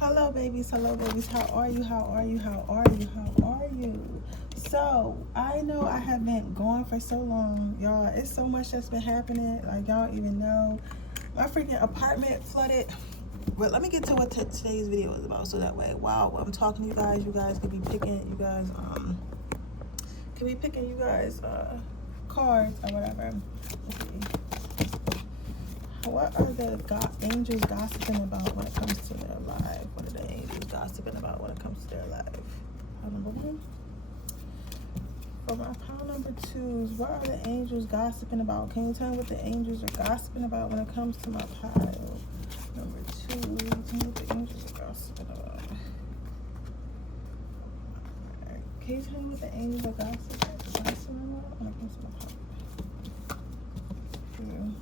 Hello babies, how are you? So I know I have been gone for so long, y'all. It's so much that's been happening, like y'all even know. My freaking apartment flooded. But let me get to what today's video is about, so that way while I'm talking to you guys could be picking cards or whatever. Let's see. What are the angels gossiping about when it comes to their life? What are the angels gossiping about when it comes to their life? Pile number one. For my pile number twos, what are the angels gossiping about? Can you tell me what the angels are gossiping about when it comes to my pile number two? Tell me what the angels are gossiping about. Alright. Can you tell me what the angels are gossiping about when it comes to my pile? Two.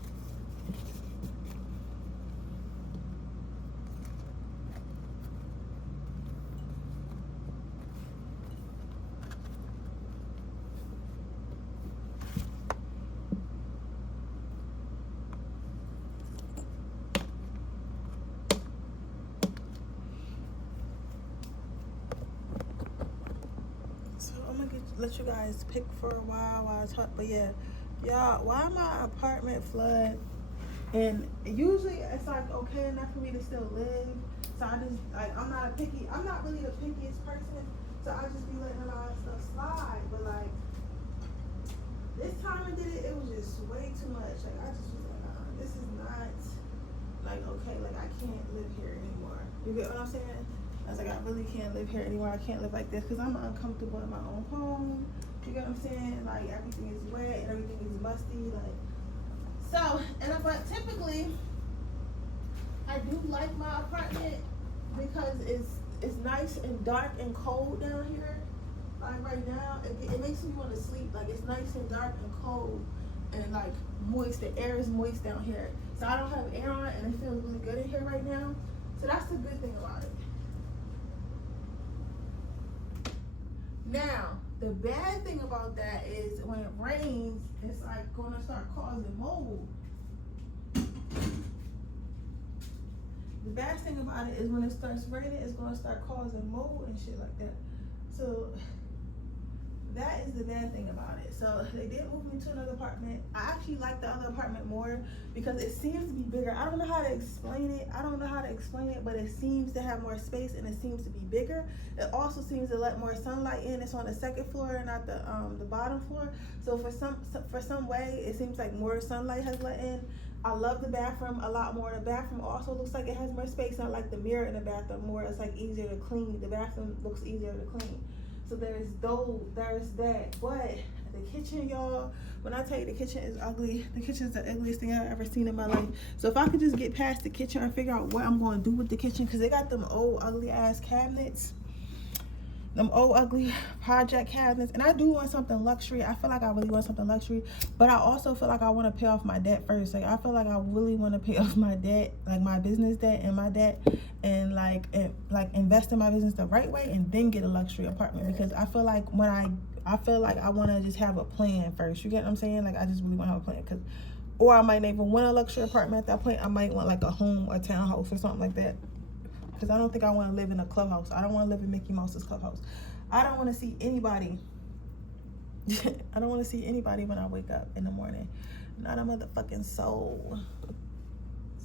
Let you guys pick for a while I talk, but yeah, y'all, why my apartment flood? And usually it's like okay enough for me to still live, so I just I'm not really the pickiest person, so I just be letting a lot of stuff slide. But like this time I did it was just way too much. Like I just was like, this is not like okay, like I can't live here anymore. You get what I'm saying? I was like, I really can't live here anymore. I can't live like this because I'm uncomfortable in my own home. You get what I'm saying? Like everything is wet and everything is musty. Like so, but typically, I do like my apartment because it's nice and dark and cold down here. Like right now, it makes me want to sleep. Like it's nice and dark and cold and like moist. The air is moist down here. So I don't have air on and it feels really good in here right now. So that's the good thing about it. Now, the bad thing about that is when it rains, it's like gonna start causing mold. The bad thing about it is when it starts raining, it's gonna start causing mold and shit like that. So that is the bad thing about it. So they did move me to another apartment. I actually like the other apartment more because it seems to be bigger. I don't know how to explain it, but it seems to have more space and it seems to be bigger. It also seems to let more sunlight in. It's on the second floor and not the bottom floor. So for some way, it seems like more sunlight has let in. I love the bathroom a lot more. The bathroom also looks like it has more space. I like the mirror in the bathroom more. It's like easier to clean. The bathroom looks easier to clean. So there's that. But the kitchen, y'all, when I tell you the kitchen is ugly, the kitchen is the ugliest thing I've ever seen in my life. So if I could just get past the kitchen and figure out what I'm going to do with the kitchen, because they got them old ugly ass cabinets, them old ugly project cabinets, and I do want something luxury. I feel like I really want something luxury, but I also feel like I want to pay off my debt first. Like I feel like I really want to pay off my debt, like my business debt and my debt, and like invest in my business the right way and then get a luxury apartment, because I feel like I want to just have a plan first. You get what I'm saying? Like I just really want to have a plan, or I might not even want a luxury apartment at that point. I might want like a home or townhouse or something like that. Because I don't think I want to live in a clubhouse. I don't want to live in Mickey Mouse's clubhouse. I don't want to see anybody. I don't want to see anybody when I wake up in the morning. Not a motherfucking soul.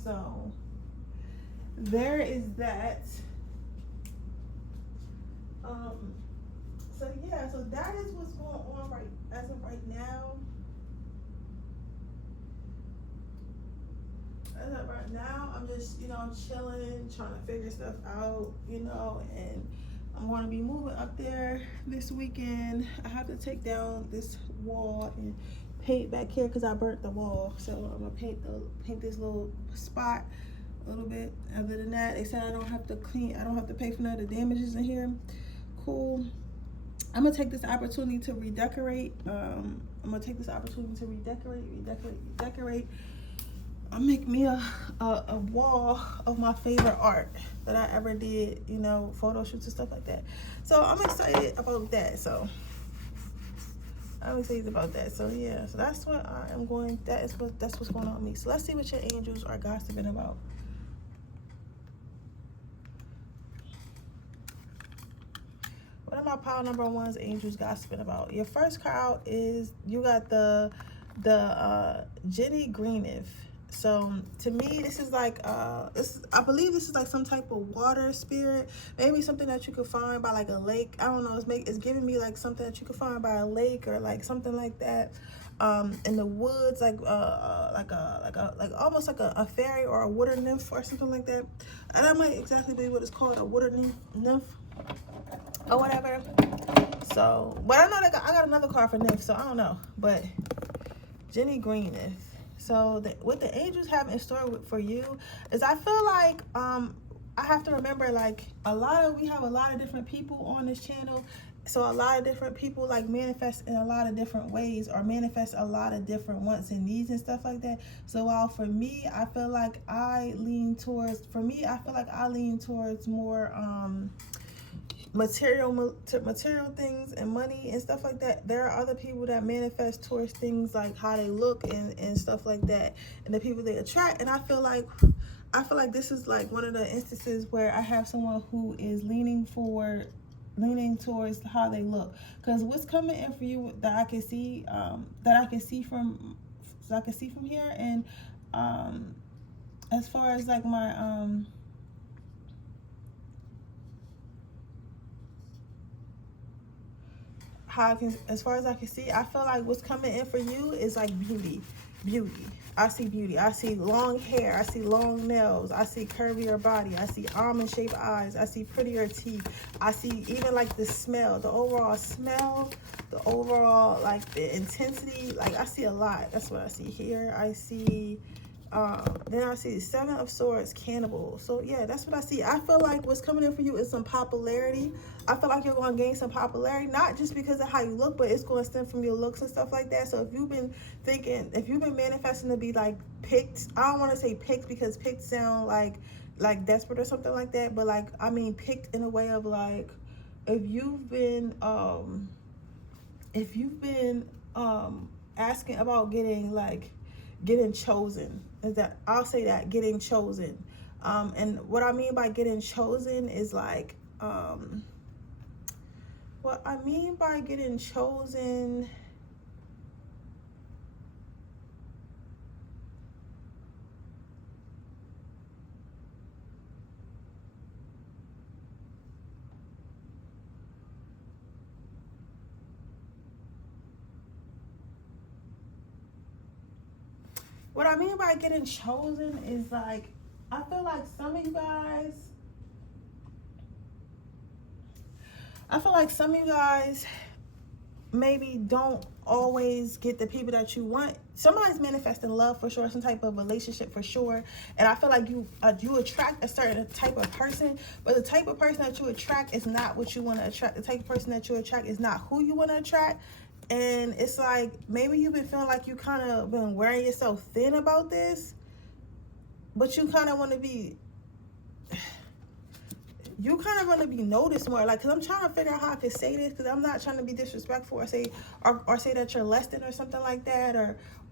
So, there is that. So yeah, so that is what's going on as of right now. As of right now, I'm just, chilling, trying to figure stuff out, and I'm going to be moving up there this weekend. I have to take down this wall and paint back here because I burnt the wall. So I'm going to paint this little spot a little bit. Other than that, they said I don't have to pay for none of the damages in here. Cool. I'm going to take this opportunity to redecorate. Redecorate. I make me a wall of my favorite art that I ever did, photo shoots and stuff like that. So I'm excited about that. So yeah, so that's what I am going. That's what's going on with me. So let's see what your angels are gossiping about. are my pile number ones angels gossiping about? Your first card is, you got the Jenny Greenleaf. So to me, this is like I believe this is like some type of water spirit, maybe something that you could find by like a lake. I don't know. It's giving me like something that you could find by a lake or like something like that, in the woods, like almost like a fairy or a water nymph or something like that. And that might exactly be what it's called, a water nymph or whatever. So, but I know that I got another card for nymph, so I don't know, but Jenny Greenleaf. So what the angels have in store for you is, I feel like I have to remember, like, we have a lot of different people on this channel. So a lot of different people like manifest in a lot of different ways, or manifest a lot of different wants and needs and stuff like that. So while for me, I feel like I lean towards more material things and money and stuff like that. There are other people that manifest towards things like how they look and stuff like that, and the people they attract. And I feel like this is like one of the instances where I have someone who is leaning towards how they look, because what's coming in for you that I can see from here, and as far as like my as far as I can see, I feel like what's coming in for you is like beauty. I see beauty. I see long hair. I see long nails. I see curvier body. I see almond-shaped eyes. I see prettier teeth. I see even like the smell, the overall smell, the overall like the intensity. Like I see a lot. That's what I see here. I see. Then I see 7 of Swords, cannibal. So yeah, that's what I see. I feel like what's coming in for you is some popularity. I feel like you're going to gain some popularity, not just because of how you look, but it's going to stem from your looks and stuff like that. So if you've been manifesting to be like picked, I don't want to say picked because picked sound like desperate or something like that, but like, I mean picked in a way of like, if you've been asking about getting chosen, is that I'll say that getting chosen. And what I mean by getting chosen is like, what I mean by getting chosen, is like, I feel like some of you guys maybe don't always get the people that you want. Somebody's manifesting love for sure, some type of relationship for sure, and I feel like you attract a certain type of person, but the type of person that you attract is not what you want to attract. The type of person that you attract is not who you want to attract. And it's like, maybe you've been feeling like you kind of been wearing yourself thin about this, but you kind of want to be noticed more. Like, because I'm trying to figure out how I could say this, because I'm not trying to be disrespectful or say that you're less than or something like that,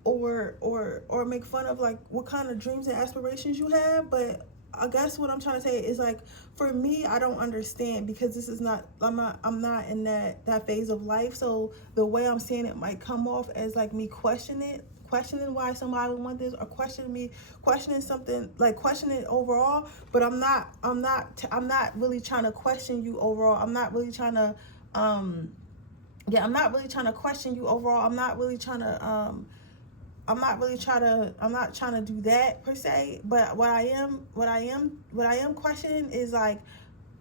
or make fun of like what kind of dreams and aspirations you have. But I guess what I'm trying to say is like, for me, I don't understand, because this is not, I'm not in that phase of life. So the way I'm saying it might come off as like me questioning why somebody would want this, or questioning something, like questioning overall. But I'm not really trying to question you overall. I'm not really trying to question you overall. I'm not trying to do that per se. But what I am questioning is like,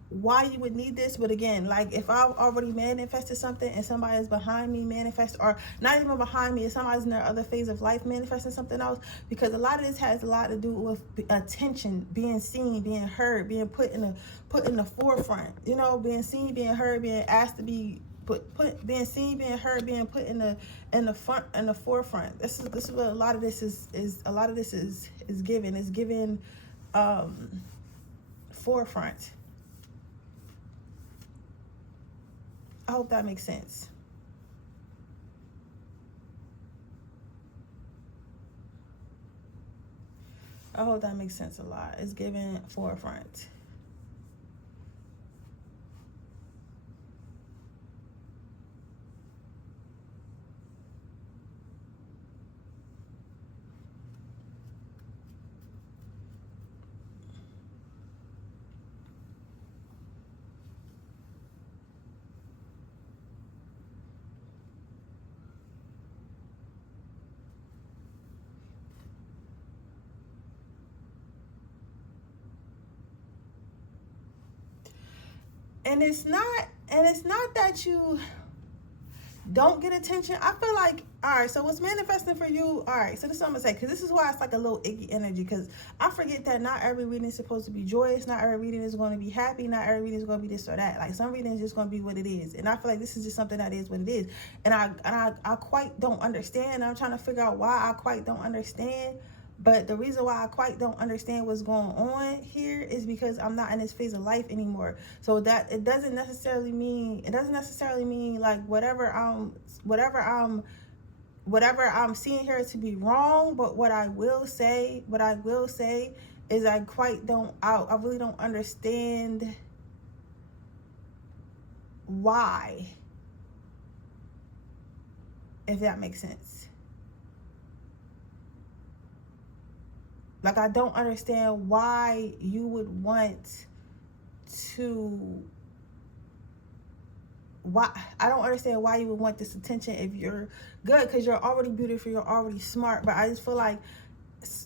why you would need this. But again, like, if I already manifested something and somebody is behind me manifest, or not even behind me, if somebody's in their other phase of life manifesting something else, because a lot of this has a lot to do with attention, being seen, being heard, being put in the forefront, you know, being seen, being heard, being asked to be being seen, being heard, being put in the forefront. This is what a lot of this is given. It's given forefront. I hope that makes sense. I hope that makes sense a lot. It's given forefront. and it's not that you don't get attention. I feel like, all right, so what's manifesting for you, all right, so this is what I'm gonna say, because this is why it's like a little icky energy, because I forget that not every reading is supposed to be joyous, not every reading is going to be happy, not every reading is going to be this or that. Like, some reading is just going to be what it is, and I feel like this is just something that is what it is, and I quite don't understand. I'm trying to figure out why I quite don't understand. But the reason why I quite don't understand what's going on here is because I'm not in this phase of life anymore. So that it doesn't necessarily mean like whatever I'm seeing here to be wrong. But what I will say is I really don't understand why, if that makes sense. Like, I don't understand why you would want to, I don't understand why you would want this attention if you're good, because you're already beautiful, you're already smart. But I just feel like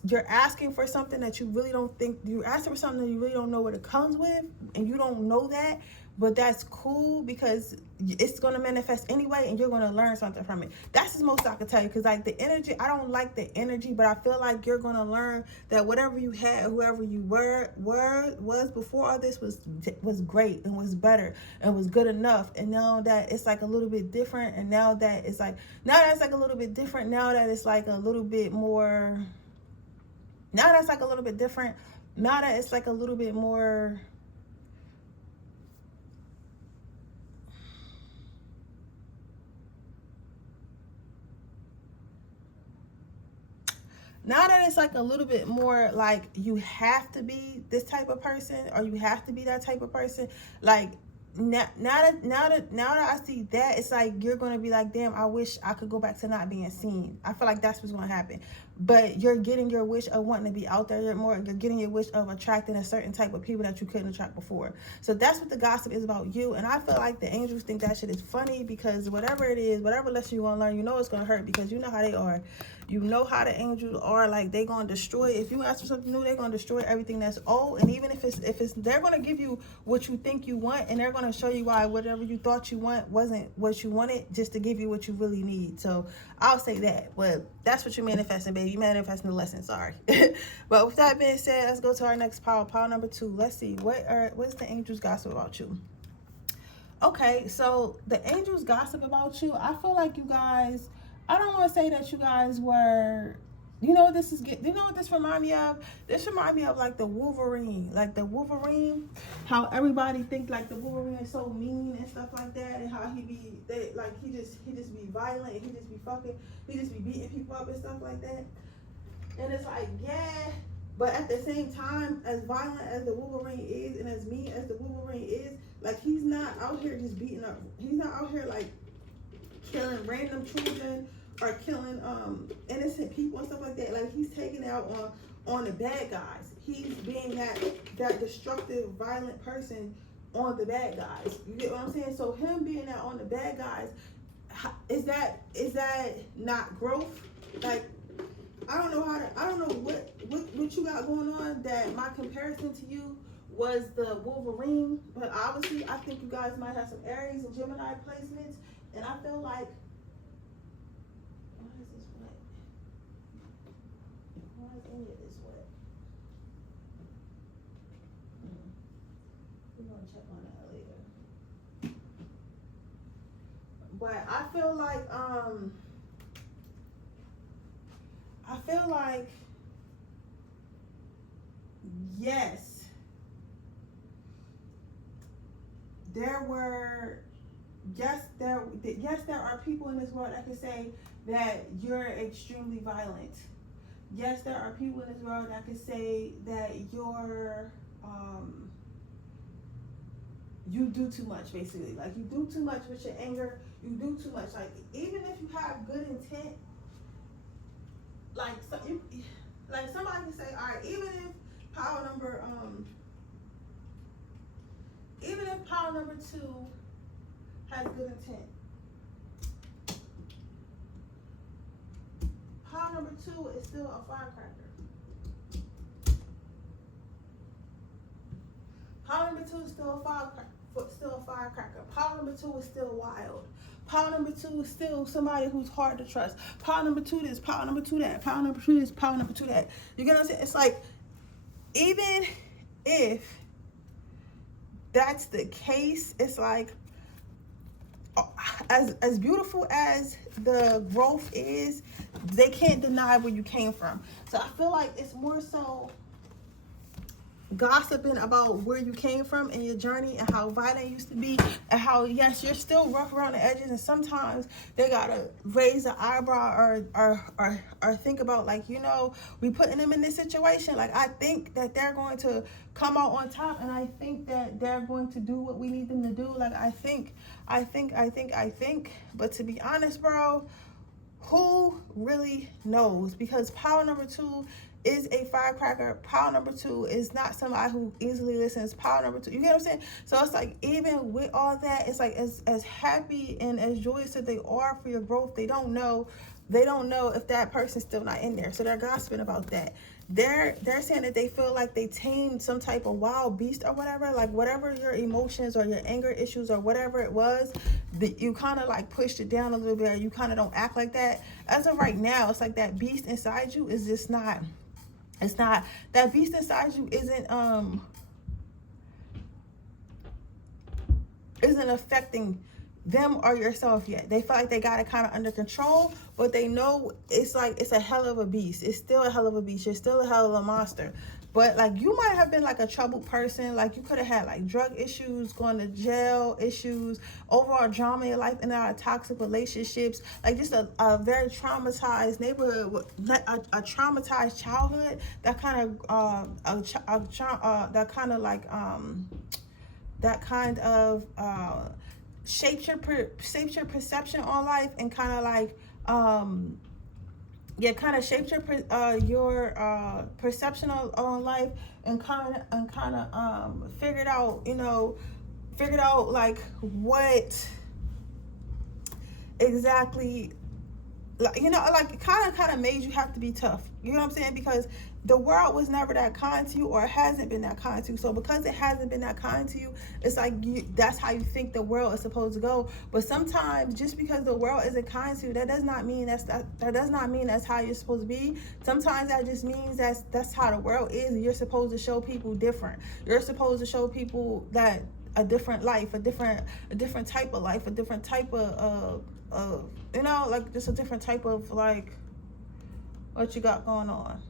you're asking for something that you really don't think, you're asking for something that you really don't know what it comes with, and you don't know that. But that's cool, because it's going to manifest anyway, and you're going to learn something from it. That's the most I can tell you, because like the energy, I don't like the energy, but I feel like you're going to learn that whatever you had, whoever you was before all this was great and was better and was good enough. And now that it's like a little bit different, and now that it's like a little bit different, now that it's like a little bit more, now that it's like a little bit different, now that it's like a little bit more, now that it's like a little bit more like you have to be this type of person, or you have to be that type of person. Like now that I see that, it's like you're gonna be like, damn, I wish I could go back to not being seen. I feel like that's what's gonna happen. But you're getting your wish of wanting to be out there more. You're getting your wish of attracting a certain type of people that you couldn't attract before. So that's what the gossip is about you. And I feel like the angels think that shit is funny, because whatever it is, whatever lesson you want to learn, you know it's gonna hurt, because you know how they are. You know how the angels are. Like, they gonna destroy. If you ask for something new, they're gonna destroy everything that's old. And even if it's they're gonna give you what you think you want, and they're gonna show you why whatever you thought you want wasn't what you wanted, just to give you what you really need. So I'll say that. But that's what you're manifesting, baby. You manifesting the lesson. Sorry. But with that being said, let's go to our next pile number 2. Let's see, what's the angels gossip about you? Okay, so the angels gossip about you. I feel like you guys, I don't want to say that you guys were, you know what this remind me of? This remind me of like the Wolverine. Like the Wolverine, how everybody think like the Wolverine is so mean and stuff like that, and how he just be violent, and he just be beating people up and stuff like that. And it's like, yeah, but at the same time, as violent as the Wolverine is, and as mean as the Wolverine is, like, he's not out here just beating up. He's not out here like killing random children or killing innocent people and stuff like that. Like, he's taking out on the bad guys. He's being that destructive, violent person on the bad guys. You get what I'm saying? So him being that on the bad guys, is that not growth? Like, I don't know what you got going on, that my comparison to you was the Wolverine, but obviously I think you guys might have some Aries and Gemini placements, and I feel like, why is this wet? Why is any of this wet? We're gonna check on that later. But I feel like yes, there are people in this world that can say that you're extremely violent. Yes, there are people in this world that can say that you're you do too much, basically. Like, you do too much with your anger. You do too much. Like, even if you have good intent, like, somebody can say, all right, even if pile number 2 has good intent, pile number 2 is still a firecracker. Pile number 2 is still a still a firecracker. Pile number 2 is still wild. Pile number 2 is still somebody who's hard to trust. Pile number 2 this, pile number 2 that, pile number 2 this, pile number 2 that. You get what I'm saying? It's like, even if that's the case, it's like, as beautiful as the growth is, they can't deny where you came from. So I feel like it's more so gossiping about where you came from and your journey and how violent it used to be, and how, yes, you're still rough around the edges, and sometimes they gotta raise an eyebrow or think about, like, you know, we putting them in this situation. Like, I think that they're going to come out on top, and I think that they're going to do what we need them to do. Like, I think, but to be honest, bro, who really knows? Because power number 2 is a firecracker. Power number 2 is not somebody who easily listens. Power number 2, you get what I'm saying? So it's like, even with all that, it's like, as happy and as joyous that they are for your growth, they don't know if that person's still not in there. So they're gossiping about that. They're saying that they feel like they tamed some type of wild beast or whatever. Like, whatever your emotions or your anger issues or whatever it was, that you kind of like pushed it down a little bit, or you kind of don't act like that. As of right now, it's like that beast inside you is just not. It's not, that beast inside you isn't affecting them or yourself yet. They feel like they got it kind of under control, but they know it's like, it's a hell of a beast. It's still a hell of a beast. You're still a hell of a monster. But like, you might have been like a troubled person. Like, you could have had like drug issues, going to jail issues, overall drama in your life, and out of toxic relationships. Like, just a very traumatized neighborhood, a traumatized childhood. That kind of shaped your perception on life, and kind of like kind of shaped your perception on life, and kind of figured out like what exactly, like, you know, like, kind of made you have to be tough. You know what I'm saying? Because the world was never that kind to you, or it hasn't been that kind to you. So because it hasn't been that kind to you, it's like, that's how you think the world is supposed to go. But sometimes, just because the world isn't kind to you, that does not mean that's how you're supposed to be. Sometimes that just means that's how the world is, and you're supposed to show people different. You're supposed to show people that a different life, a different type of life, a different type of you know, like, just a different type of, like, what you got going on.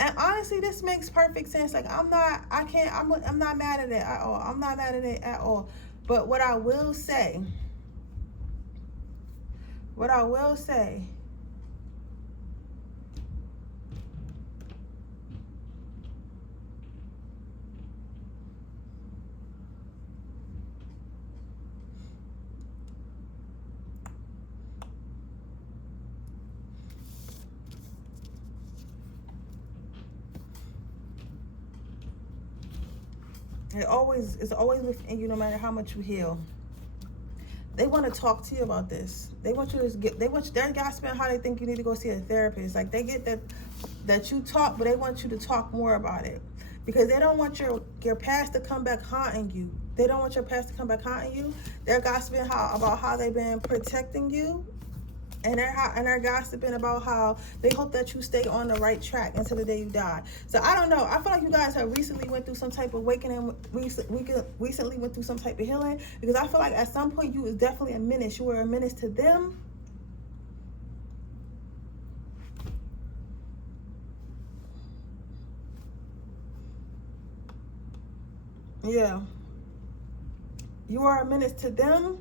And honestly, this makes perfect sense. Like, I'm not mad at it at all. I'm not mad at it at all. But what I will say, it's always within you, no matter how much you heal. They want to talk to you about this. They want you to they're gossiping how they think you need to go see a therapist. Like, they get that you talk, but they want you to talk more about it, because they don't want your past to come back haunting you. They don't want your past to come back haunting you. They're gossiping about how they've been protecting you. And they're gossiping about how they hope that you stay on the right track until the day you die. So I don't know. I feel like you guys have recently went through some type of awakening. Recently went through some type of healing, because I feel like at some point you was definitely a menace. You were a menace to them. Yeah. You are a menace to them.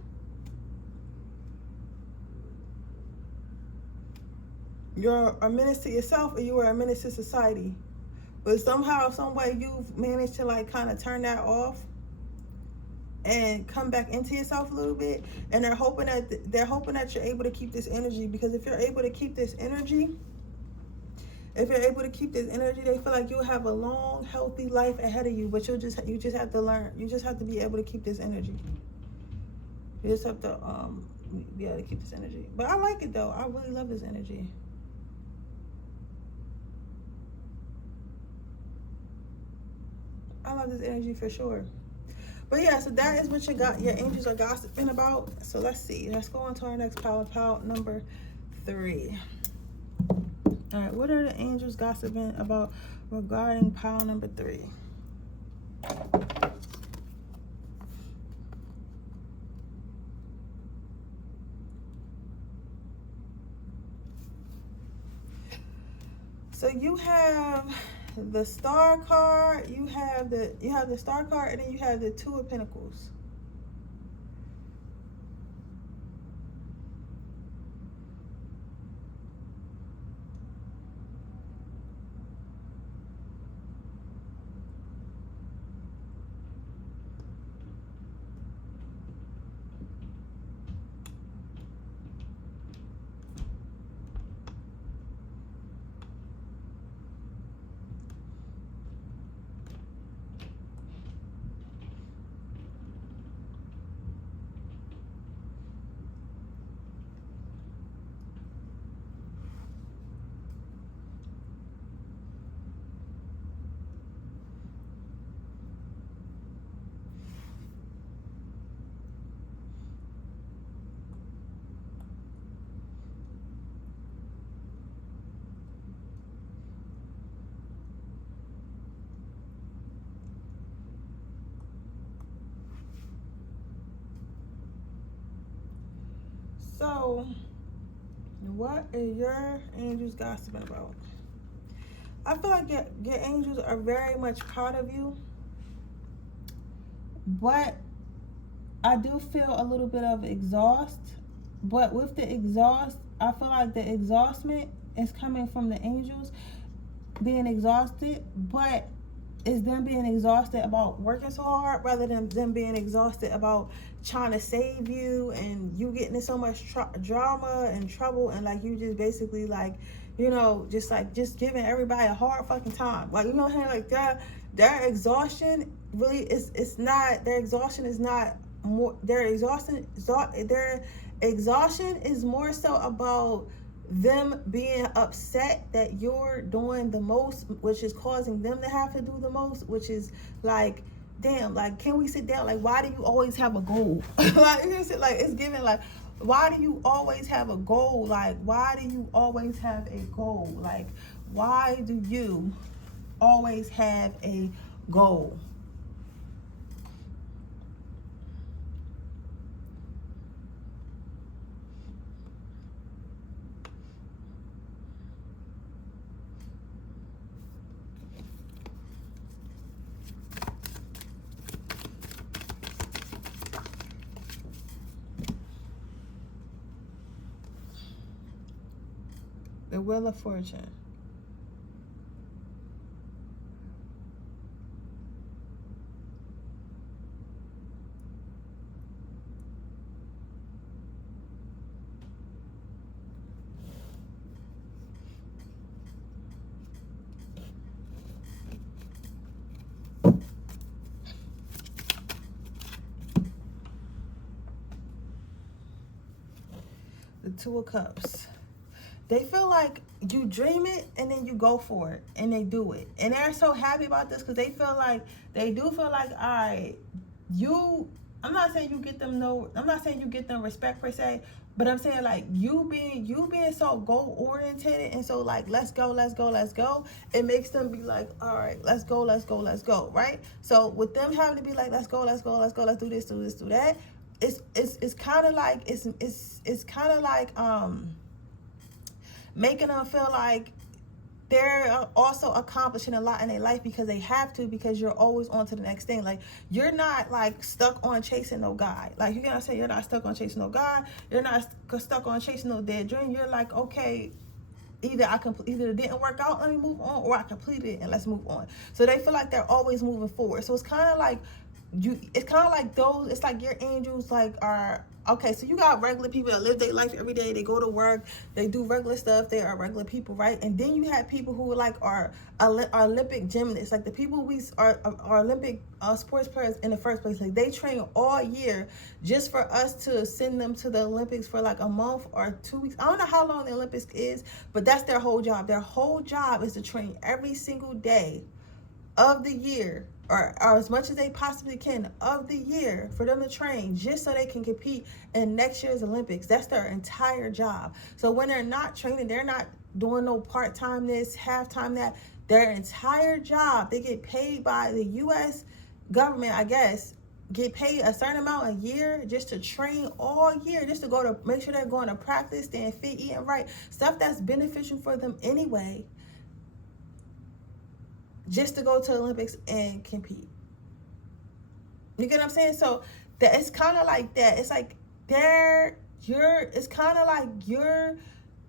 You're a menace to yourself, or you are a menace to society. But somehow, some way, you've managed to, like, kind of turn that off and come back into yourself a little bit. And they're hoping that you're able to keep this energy, because if you're able to keep this energy, they feel like you'll have a long, healthy life ahead of you. But you just have to learn. You just have to be able to keep this energy. You just have to be able to keep this energy. But I like it though. I really love this energy. I love this energy for sure. But yeah, so that is what your angels are gossiping about. So let's see. Let's go on to our next pile number 3. All right, what are the angels gossiping about regarding pile number 3? So you have the Star card, you have the Star card, and then you have the Two of Pentacles. So, what are your angels gossiping about? I feel like your angels are very much proud of you, but I do feel a little bit of exhaust. But with the exhaust, I feel like the exhaustment is coming from the angels being exhausted, but it's them being exhausted about working so hard rather than them being exhausted about trying to save you and you getting in so much drama and trouble, and like you just basically like, you know, just giving everybody a hard fucking time. Like, you know what I'm saying? Like their exhaustion really it's not, their exhaustion is not more, their exhaustion is more so about them being upset that you're doing the most, which is causing them to have to do the most, which is like, damn, like, can we sit down? Like, why do you always have a goal? Like, it's given, like, why do you always have a goal? Like, why do you always have a goal? Like, why do you always have a goal? The Wheel of Fortune. The Two of Cups. They feel like you dream it and then you go for it and they do it. And they're so happy about this because they feel like, they do feel like, all right, I'm not saying you get them respect per se, but I'm saying like you being so goal oriented and so like, let's go. It makes them be like, all right, let's go, right? So with them having to be like, let's go, let's do this, do that. It's kind of like, it's kind of like, making them feel like they're also accomplishing a lot in their life because they have to, because you're always on to the next thing. Like, you're not like stuck on chasing no guy. Like, you gotta say, you're not stuck on chasing no guy. You're not stuck on chasing no dead dream. You're like, okay, either it didn't work out, let me move on, or I completed it and let's move on. So they feel like they're always moving forward. So it's kind of like it's like your angels like are, okay, so you got regular people that live their life every day. They go to work, they do regular stuff. They are regular people, right? And then you have people who like are Olympic gymnasts, like the people are Olympic sports players in the first place. Like, they train all year just for us to send them to the Olympics for like a month or 2 weeks. I don't know how long the Olympics is, but that's their whole job. Their whole job is to train every single day of the year, or as much as they possibly can of the year, for them to train just so they can compete in next year's Olympics. That's their entire job. So when they're not training, they're not doing no part-time this, half-time that. Their entire job, they get paid by the U.S. government, I guess, get paid a certain amount a year just to train all year, just to go to make sure they're going to practice, staying fit, eating right, stuff that's beneficial for them anyway, just to go to Olympics and compete. You get what I'm saying? So that it's kind of like that. It's like it's kind of like your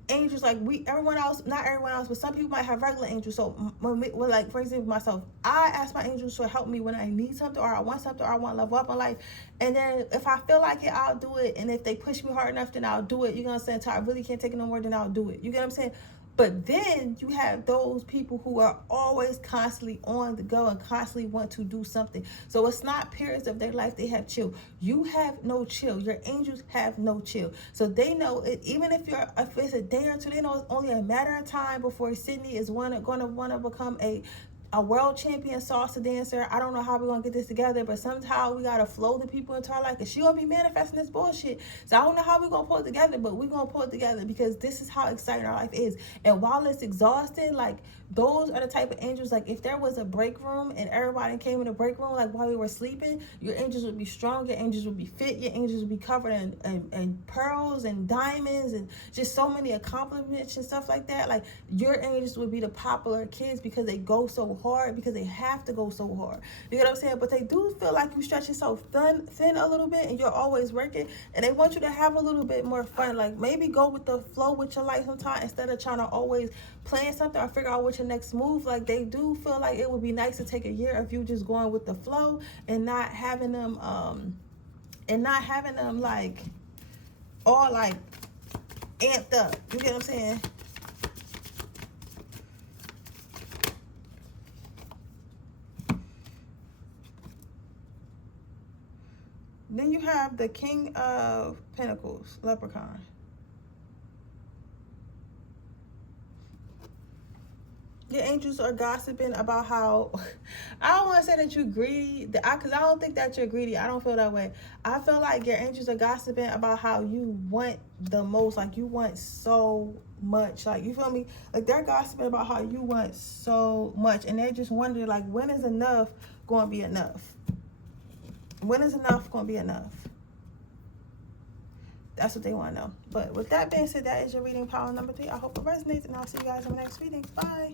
angels, like everyone else, not everyone else, but some people might have regular angels. So like, for example, myself, I ask my angels to help me when I need something, or I want something, or I want to level up in life. And then if I feel like it, I'll do it. And if they push me hard enough, then I'll do it. You know what I'm saying? Until I really can't take it no more, then I'll do it. You get what I'm saying? But then you have those people who are always constantly on the go and constantly want to do something. So it's not periods of their life they have chill. You have no chill. Your angels have no chill. So they know it, even if it's a day or two, they know it's only a matter of time before Sydney is going to want to become a world champion salsa dancer. I don't know how we're gonna get this together, but somehow we gotta flow the people into our life, because she gonna be manifesting this bullshit. So I don't know how we're gonna pull it together, but we're gonna pull it together, because this is how exciting our life is. And while it's exhausting, like, those are the type of angels, like, if there was a break room and everybody came in the break room, like, while we were sleeping, your angels would be strong, your angels would be fit, your angels would be covered in pearls and diamonds and just so many accomplishments and stuff like that. Like, your angels would be the popular kids, because they go so hard, because they have to go so hard. You get what I'm saying? But they do feel like you stretch yourself thin a little bit, and you're always working, and they want you to have a little bit more fun. Like, maybe go with the flow with your life sometimes, instead of trying to always plan something or figure out what your next move. Like, they do feel like it would be nice to take a year of you just going with the flow, and not having them like all like amped up. You get what I'm saying? Then you have the King of Pentacles, Leprechaun. Your angels are gossiping about how, I don't want to say that you're greedy, because I don't think that you're greedy. I don't feel that way. I feel like your angels are gossiping about how you want the most, like, you want so much, like, you feel me? Like, they're gossiping about how you want so much, and they're just wondering, like, when is enough going to be enough? When is enough going to be enough? That's what they want to know. But with that being said, that is your reading, pile number 3. I hope it resonates, and I'll see you guys in the next reading. Bye.